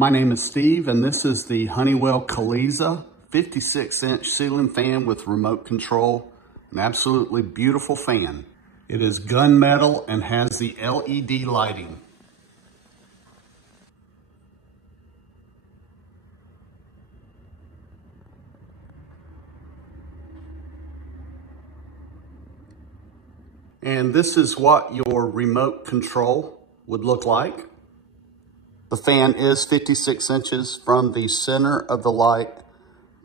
My name is Steve, and this is the Honeywell Kaliza 56-inch ceiling fan with remote control. An absolutely beautiful fan. It is gunmetal and has the LED lighting. And this is what your remote control would look like. The fan is 56 inches from the center of the light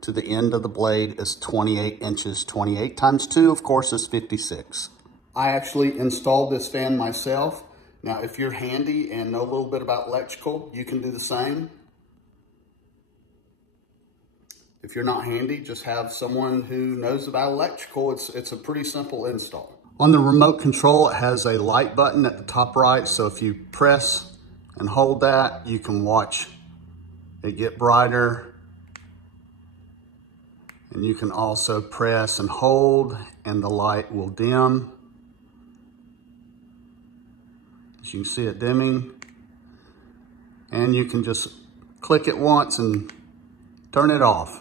to the end of the blade is 28 inches. 28 times 2, of course, is 56. I actually installed this fan myself. Now, if you're handy and know a little bit about electrical, you can do the same. If you're not handy, just have someone who knows about electrical. It's a pretty simple install. On the remote control, it has a light button at the top right. So if you press and hold that, you can watch it get brighter. And you can also press and hold and the light will dim. As you can see it dimming. And you can just click it once and turn it off.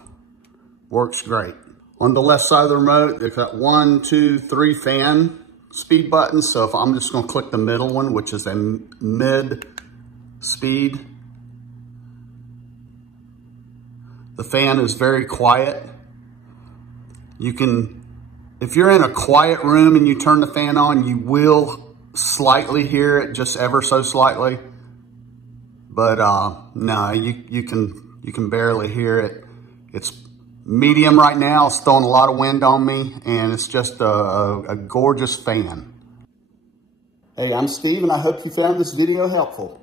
Works great. On the left side of the remote, they've got 1, 2, 3 fan speed buttons. So if I'm just gonna click the middle one, which is a mid speed. The fan is very quiet. You can, if you're in a quiet room and you turn the fan on, you will slightly hear it, just ever so slightly. But no, you can barely hear it. It's medium right now. It's throwing a lot of wind on me, and it's just a gorgeous fan. Hey, I'm Steve, and I hope you found this video helpful.